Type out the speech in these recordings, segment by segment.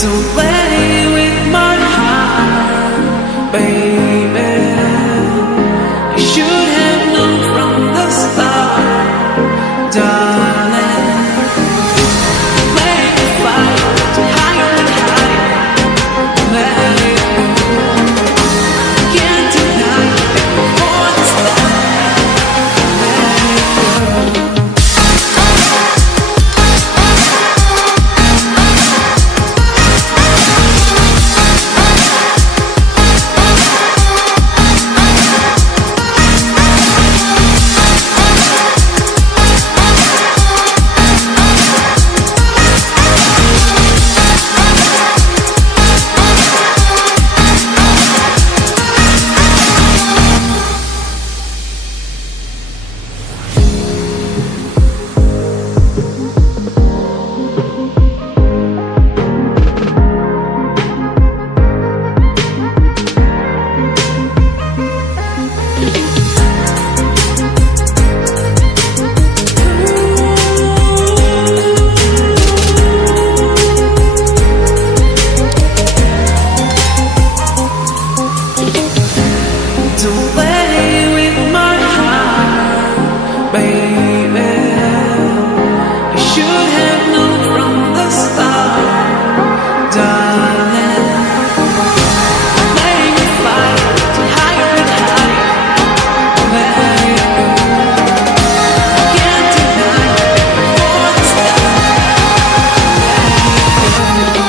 Don't play with my heart, baby. You should have known from the start, darling. Make a fight higher and higher. Let it go. Can't deny it before the start. Let it go. Don't play with my heart, baby. You should have known from the start, darling. Make me fight higher and higher. Let it go. Can't deny it before the start. Let it go.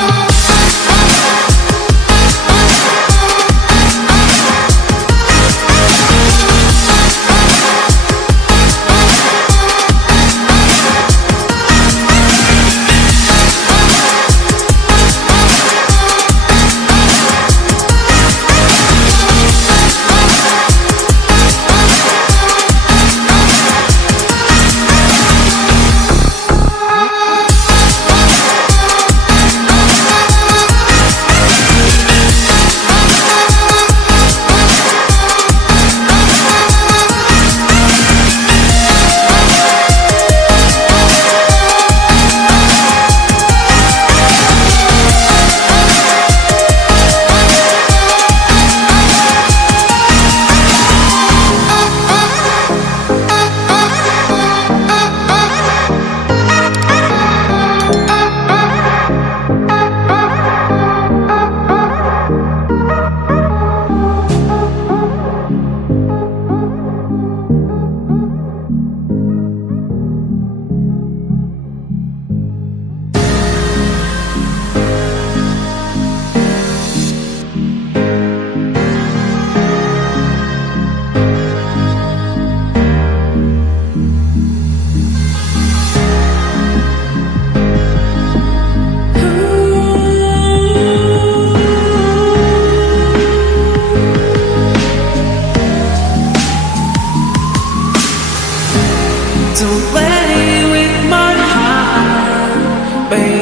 Don't play with my heart, baby.